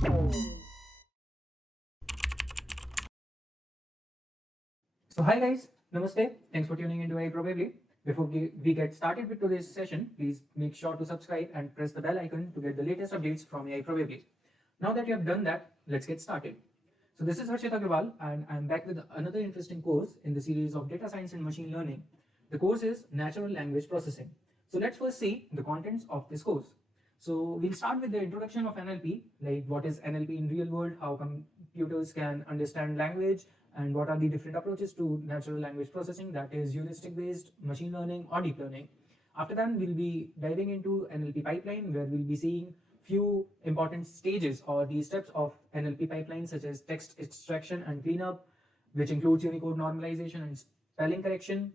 So hi guys, Namaste. Thanks for tuning into AI Probably. Before we get started with today's session, please make sure to subscribe and press the bell icon to get the latest updates from AI Probably. Now that you have done that, let's get started. So this is Harshit Agarwal and I'm back with another interesting course in the series of Data Science and Machine Learning. The course is Natural Language Processing. So let's first see the contents of this course. So we'll start with the introduction of NLP, like what is NLP in real world, how computers can understand language, and what are the different approaches to natural language processing, that is heuristic based, machine learning or deep learning. After that, we'll be diving into NLP pipeline, where we'll be seeing few important stages or the steps of NLP pipeline, such as text extraction and cleanup, which includes Unicode normalization and spelling correction.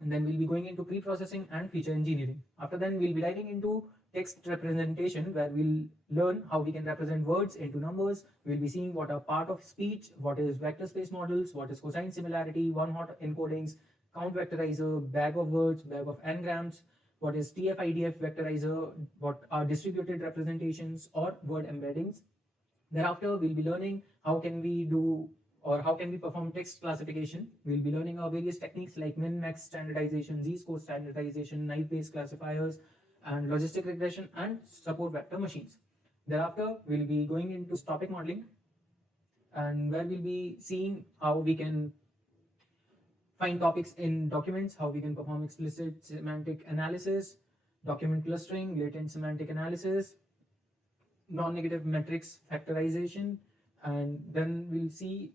And then we'll be going into pre-processing and feature engineering. After then, we'll be diving into text representation, where we'll learn how we can represent words into numbers. We'll be seeing what are part of speech, what is vector space models, what is cosine similarity, one-hot encodings, count vectorizer, bag of words, bag of n-grams, what is TF-IDF vectorizer, what are distributed representations or word embeddings. Thereafter, we'll be learning how can we do or how can we perform text classification. We'll be learning our various techniques like min-max standardization, z-score standardization, naive-Bayes classifiers, and logistic regression and support vector machines. Thereafter, we'll be going into topic modeling, and where we'll be seeing how we can find topics in documents, how we can perform explicit semantic analysis, document clustering, latent semantic analysis, non-negative metrics factorization, and then we'll see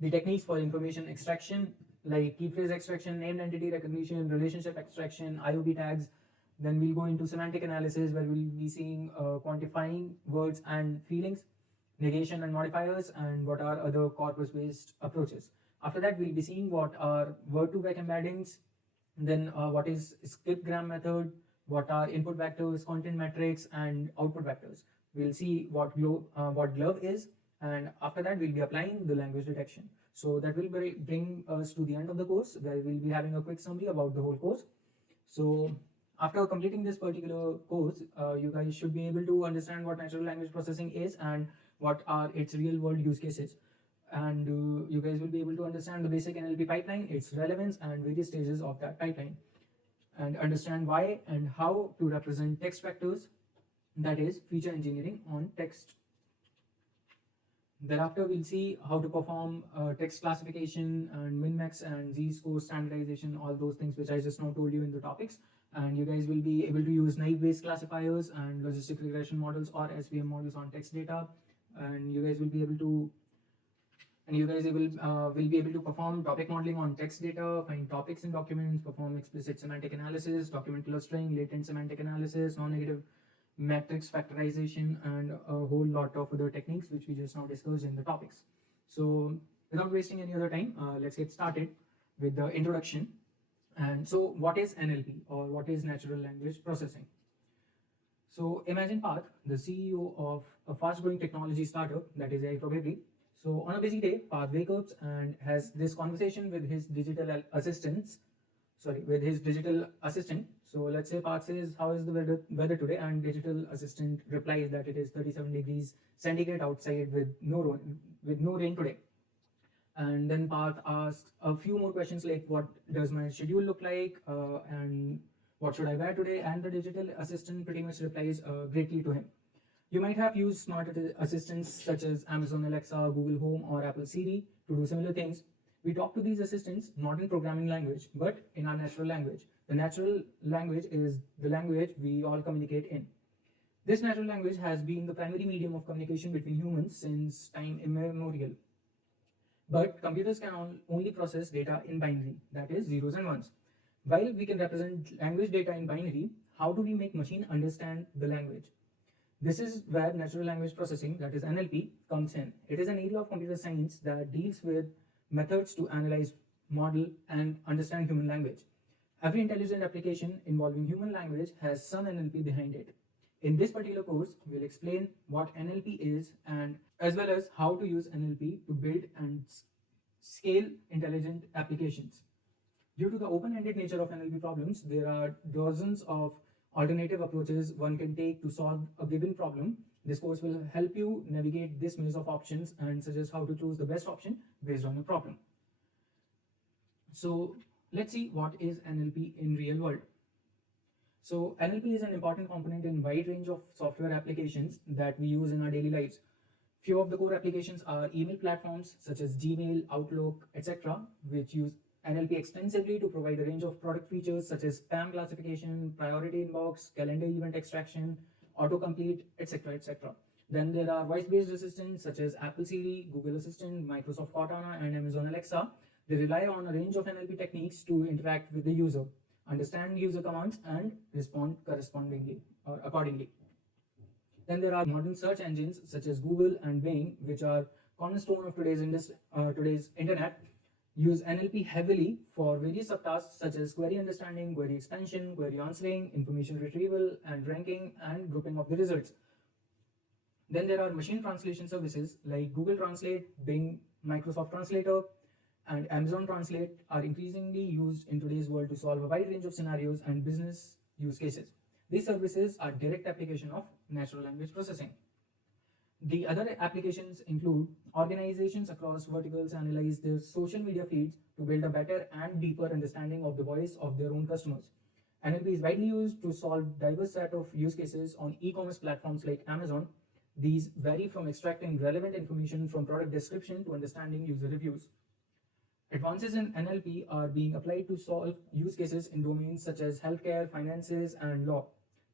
the techniques for information extraction like key phrase extraction, named entity recognition, relationship extraction, IOB tags. Then we'll go into semantic analysis, where we'll be seeing quantifying words and feelings, negation and modifiers, and what are other corpus-based approaches. After that, we'll be seeing what are word-to-vec embeddings, then what is skipgram method, what are input vectors, content metrics, and output vectors. We'll see what GloVe is, and after that we'll be applying the language detection. So that will bring us to the end of the course, where we'll be having a quick summary about the whole course. So after completing this particular course, you guys should be able to understand what natural language processing is and what are its real world use cases. And you guys will be able to understand the basic NLP pipeline, its relevance, and various stages of that pipeline, and understand why and how to represent text vectors, that is feature engineering on text. Thereafter, we'll see how to perform text classification and min-max and z-score standardization, all those things which I just now told you in the topics. And you guys will be able to use naive-Bayes classifiers and logistic regression models or SVM models on text data. And you guys will be able to will be able to perform topic modeling on text data, find topics in documents, perform explicit semantic analysis, document clustering, latent semantic analysis, non-negative metrics factorization, and a whole lot of other techniques which we just now discussed in the topics. So without wasting any other time, let's get started with the introduction. And so what is NLP, or what is natural language processing? So imagine Parth, the CEO of a fast-growing technology startup, that is AI Probably. So on a busy day, Parth wakes up and has this conversation with his digital assistant. So let's say Parth says, "How is the weather today?" And digital assistant replies that it is 37 degrees centigrade outside with no rain today. And then Parth asks a few more questions like, "What does my schedule look like?" And "What should I wear today?" And the digital assistant pretty much replies greatly to him. You might have used smart assistants such as Amazon Alexa, Google Home, or Apple Siri to do similar things. We talk to these assistants not in programming language, but in our natural language. The natural language is the language we all communicate in. This natural language has been the primary medium of communication between humans since time immemorial. But computers can only process data in binary, that is zeros and ones. While we can represent language data in binary, how do we make machine understand the language? This is where natural language processing, that is NLP, comes in. It is an area of computer science that deals with methods to analyze, model, and understand human language. Every intelligent application involving human language has some NLP behind it. In this particular course, we'll explain what NLP is, and as well as how to use NLP to build and scale intelligent applications. Due to the open-ended nature of NLP problems, there are dozens of alternative approaches one can take to solve a given problem, This course will help you navigate this maze of options and suggest how to choose the best option based on your problem. So let's see what is NLP in real world. So NLP is an important component in wide range of software applications that we use in our daily lives. Few of the core applications are email platforms such as Gmail, Outlook, etc., which use NLP extensively to provide a range of product features such as spam classification, priority inbox, calendar event extraction, autocomplete, etc., etc. Then there are voice-based assistants such as Apple Siri, Google Assistant, Microsoft Cortana, and Amazon Alexa. They rely on a range of NLP techniques to interact with the user, understand user commands, and respond correspondingly or accordingly. Then there are modern search engines such as Google and Bing, which are cornerstone of today's internet, use NLP heavily for various subtasks such as query understanding, query expansion, query answering, information retrieval, and ranking and grouping of the results. Then there are machine translation services like Google Translate, Bing, Microsoft Translator, and Amazon Translate are increasingly used in today's world to solve a wide range of scenarios and business use cases. These services are direct application of natural language processing. The other applications include organizations across verticals analyze their social media feeds to build a better and deeper understanding of the voice of their own customers. NLP is widely used to solve diverse set of use cases on e-commerce platforms like Amazon. These vary from extracting relevant information from product description to understanding user reviews. Advances in NLP are being applied to solve use cases in domains such as healthcare, finances, and law.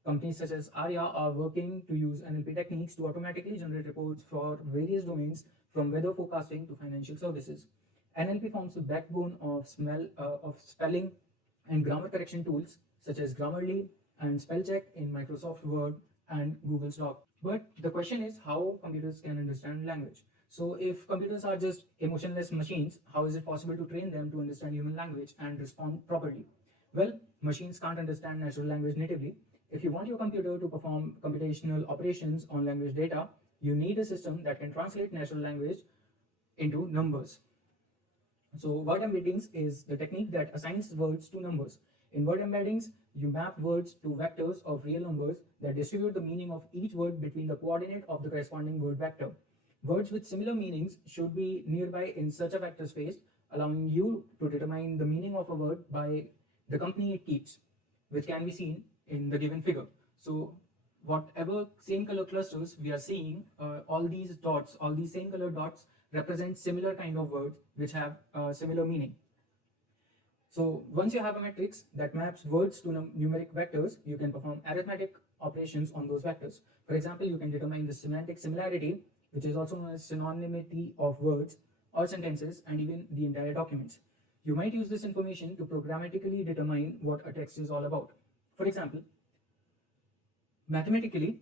Companies such as Arya are working to use NLP techniques to automatically generate reports for various domains from weather forecasting to financial services. NLP forms the backbone of spelling and grammar correction tools such as Grammarly and Spellcheck in Microsoft Word and Google's Doc. But the question is how computers can understand language. So if computers are just emotionless machines, how is it possible to train them to understand human language and respond properly? Well, machines can't understand natural language natively. If you want your computer to perform computational operations on language data, you need a system that can translate natural language into numbers. So word embeddings is the technique that assigns words to numbers. In word embeddings, you map words to vectors of real numbers that distribute the meaning of each word between the coordinate of the corresponding word vector. Words with similar meanings should be nearby in such a vector space, allowing you to determine the meaning of a word by the company it keeps, which can be seen in the given figure. So whatever same color clusters we are seeing, all these same color dots represent similar kind of words which have similar meaning. So once you have a matrix that maps words to numeric vectors, you can perform arithmetic operations on those vectors. For example, you can determine the semantic similarity, which is also known as synonymity of words or sentences, and even the entire documents. You might use this information to programmatically determine what a text is all about. For example, mathematically,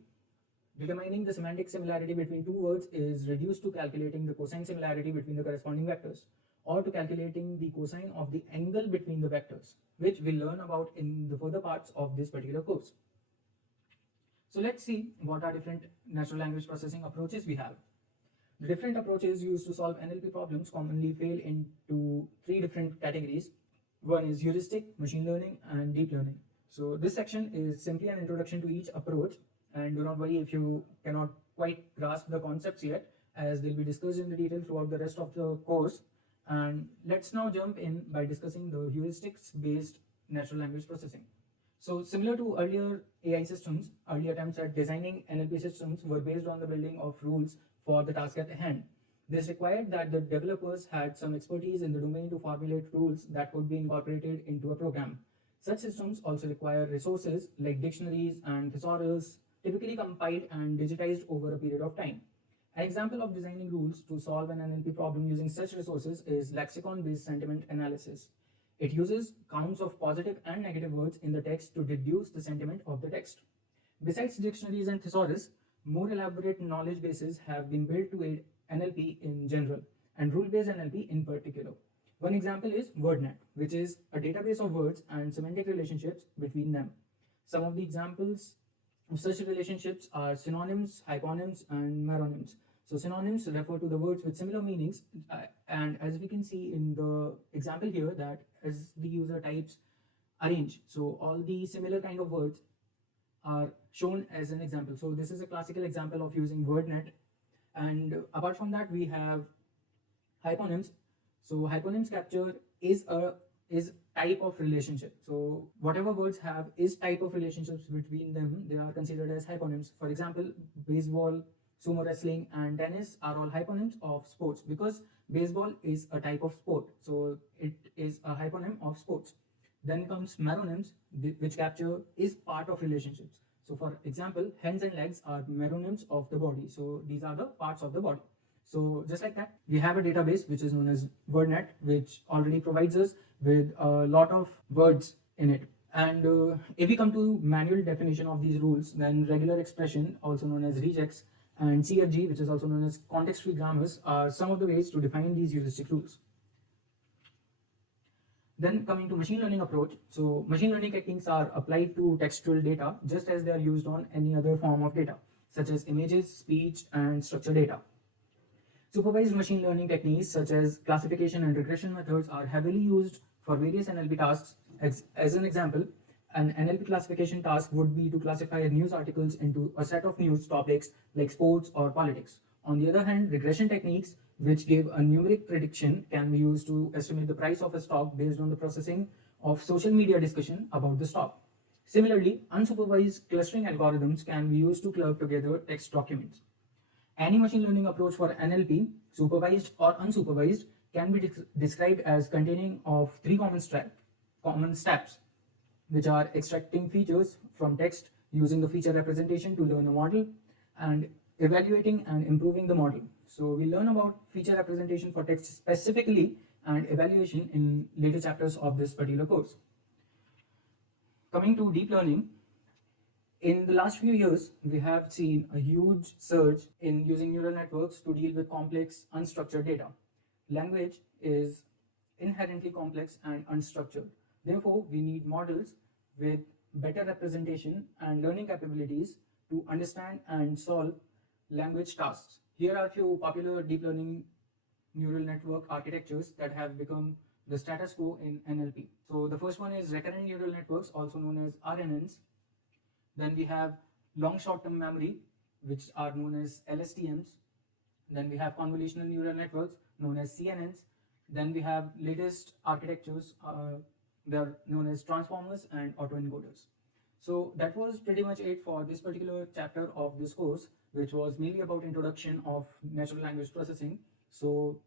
determining the semantic similarity between two words is reduced to calculating the cosine similarity between the corresponding vectors, or to calculating the cosine of the angle between the vectors, which we'll learn about in the further parts of this particular course. So let's see what are different natural language processing approaches we have. The different approaches used to solve NLP problems commonly fall into three different categories. One is heuristic, machine learning, and deep learning. So this section is simply an introduction to each approach, and do not worry if you cannot quite grasp the concepts yet, as they'll be discussed in the detail throughout the rest of the course. And let's now jump in by discussing the heuristics based natural language processing. So similar to earlier AI systems, early attempts at designing NLP systems were based on the building of rules for the task at hand. This required that the developers had some expertise in the domain to formulate rules that could be incorporated into a program. Such systems also require resources like dictionaries and thesaurus, typically compiled and digitized over a period of time. An example of designing rules to solve an NLP problem using such resources is lexicon-based sentiment analysis. It uses counts of positive and negative words in the text to deduce the sentiment of the text. Besides dictionaries and thesaurus, more elaborate knowledge bases have been built to aid NLP in general and rule-based NLP in particular. One example is WordNet, which is a database of words and semantic relationships between them. Some of the examples of such relationships are synonyms, hyponyms, and meronyms. So synonyms refer to the words with similar meanings, and as we can see in the example here, that as the user types arrange, so all the similar kind of words are shown as an example. So this is a classical example of using WordNet. And apart from that, we have hyponyms. So hyponyms capture is type of relationship. So whatever words have is type of relationships between them, they are considered as hyponyms. For example, baseball, sumo wrestling, and tennis are all hyponyms of sports, because baseball is a type of sport, so it is a hyponym of sports. Then comes meronyms, which capture is part of relationships. So for example, hands and legs are meronyms of the body, so these are the parts of the body. So just like that, we have a database which is known as WordNet, which already provides us with a lot of words in it. And if we come to manual definition of these rules, then regular expression, also known as regex, and CFG, which is also known as context-free grammars, are some of the ways to define these heuristic rules. Then coming to machine learning approach, so machine learning techniques are applied to textual data just as they are used on any other form of data, such as images, speech, and structured data. Supervised machine learning techniques such as classification and regression methods are heavily used for various NLP tasks. As an example, an NLP classification task would be to classify news articles into a set of news topics like sports or politics. On the other hand, regression techniques, which give a numeric prediction, can be used to estimate the price of a stock based on the processing of social media discussion about the stock. Similarly, unsupervised clustering algorithms can be used to club together text documents. Any machine learning approach for NLP, supervised or unsupervised, can be described as containing of three common steps, which are extracting features from text using the feature representation to learn a model, and evaluating and improving the model. So we learn about feature representation for text specifically and evaluation in later chapters of this particular course. Coming to deep learning, in the last few years, we have seen a huge surge in using neural networks to deal with complex, unstructured data. Language is inherently complex and unstructured. Therefore, we need models with better representation and learning capabilities to understand and solve language tasks. Here are a few popular deep learning neural network architectures that have become the status quo in NLP. So the first one is recurrent neural networks, also known as RNNs. Then we have long short-term memory, which are known as LSTMs. Then we have convolutional neural networks, known as CNNs. Then we have latest architectures, they are known as transformers and autoencoders. So that was pretty much it for this particular chapter of this course, which was mainly about introduction of natural language processing. So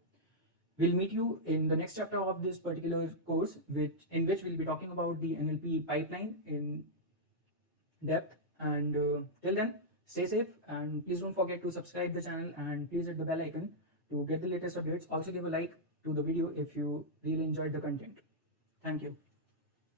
we'll meet you in the next chapter of this particular course, in which we'll be talking about the NLP pipeline in depth. And till then, stay safe, and please don't forget to subscribe the channel, and please hit the bell icon to get the latest updates. Also give a like to the video if you really enjoyed the content. Thank you.